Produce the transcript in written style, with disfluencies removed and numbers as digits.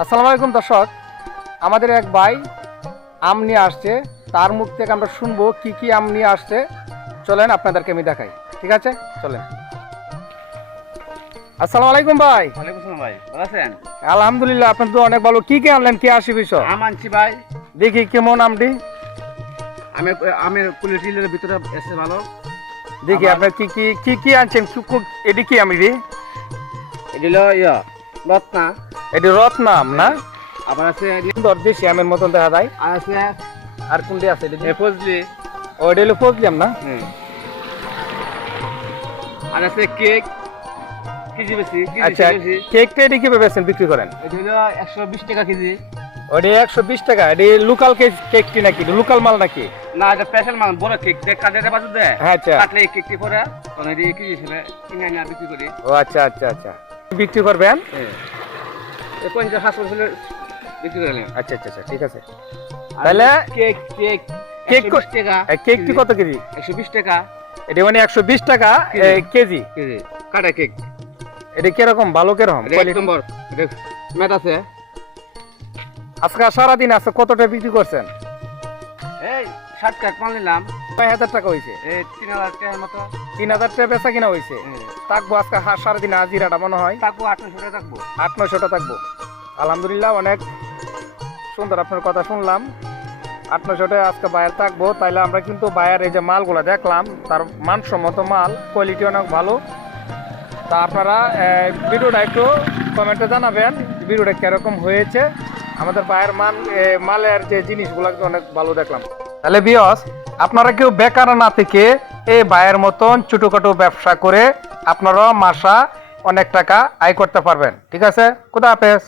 আসসালামু আলাইকুম দর্শক, আমাদের এক ভাই আম নিয়ে আসছে। তার মুখ থেকে আমরা শুনবো কি কি আম নিয়ে আসছে। চলেন আপনাদেরকে আমি দেখাই, ঠিক আছে? চলেন। আসসালামু আলাইকুম ভাই। ওয়ালাইকুম আসসালাম ভাই, ভালো আছেন? আলহামদুলিল্লাহ, আপনার তো অনেক ভালো। কি কি আনলেন, কি আসি বিষয়? আম আনছি ভাই। দেখি কেমন আমটি, আমের কোয়ালিটির ভিতরে এসে ভালো। দেখি আবার- আপনার কি কি কি কি আনছেন। এটি কি আমি রে? এটি হলো রত্না। এটি রত্নাম না? আবার আছে সুন্দর দেশি আমের মতন দেখা যায়। আর আছে আর কোনটি আছে? এটি ফজলি। ও, এটি হলো ফজলি আম না? আর আছে কেক, কেজি বেশি। আচ্ছা, কেকটা এটি কিভাবে বেচেন, বিক্রি করেন? এটি হলো 120 টাকা কেজি। ওটি 120 টাকা। এটি লোকাল কেকটি নাকি, লোকাল মাল নাকি? না, এটা স্পেশাল মাল, বড় কেক কাটে বাজার দেয়। হ্যাঁ, আচ্ছা। কাটলে এই কেকটি পরে তখন এটি কেজি হিসেবে কিনে আনি আর বিক্রি করি। ও আচ্ছা আচ্ছা আচ্ছা, বিক্রি করবেন? এই 50-60 হলে বিক্রি করলেন। আচ্ছা আচ্ছা আচ্ছা, ঠিক আছে। তাহলে কেক কেক কেক 120 টাকা। কেকটি কত কেজি? 120 টাকা এটি মানে 120 টাকা কেজি। কেজি কাটা কেক। এটি কিরকম, ভালো কিরকম এক নম্বর মেট আছে। আজকে সারাদিন আছে কতটা বিক্রি করছেন? এই 60 টাকা মাল নিলাম। 5000 টাকা হয়েছে। এই 3000 টাকার মতো। 3000 টাকা বেচা কিনা হয়েছে। থাকবো আজকে সারাদিন হাজিরাটা মনে হয় থাকবো 800 টাকা থাকবো। 800-900 থাকবো। আলহামদুলিল্লাহ, অনেক সুন্দর আপনার কথা শুনলাম। 800 টাকা আজকে বায়ার থাকবো। তাইলে আমরা কিন্তু বায়ার এই যে মালগুলো দেখলাম, তার মানসম্মত মাল, কোয়ালিটি অনেক ভালো। তা আপনারা ভিডিওটা একটু কমেন্টে জানাবেন ভিডিওটা কিরকম হয়েছে। আমাদের বায়ের মালের যে জিনিসগুলো অনেক ভালো দেখলাম। তাহলে বিয়স, আপনারা কেউ বেকার না থেকে এই বায়ের মতন ছোটোখাটো ব্যবসা করে আপনারা মাসা অনেক টাকা আয় করতে পারবেন, ঠিক আছে? খুদা হাফেজ।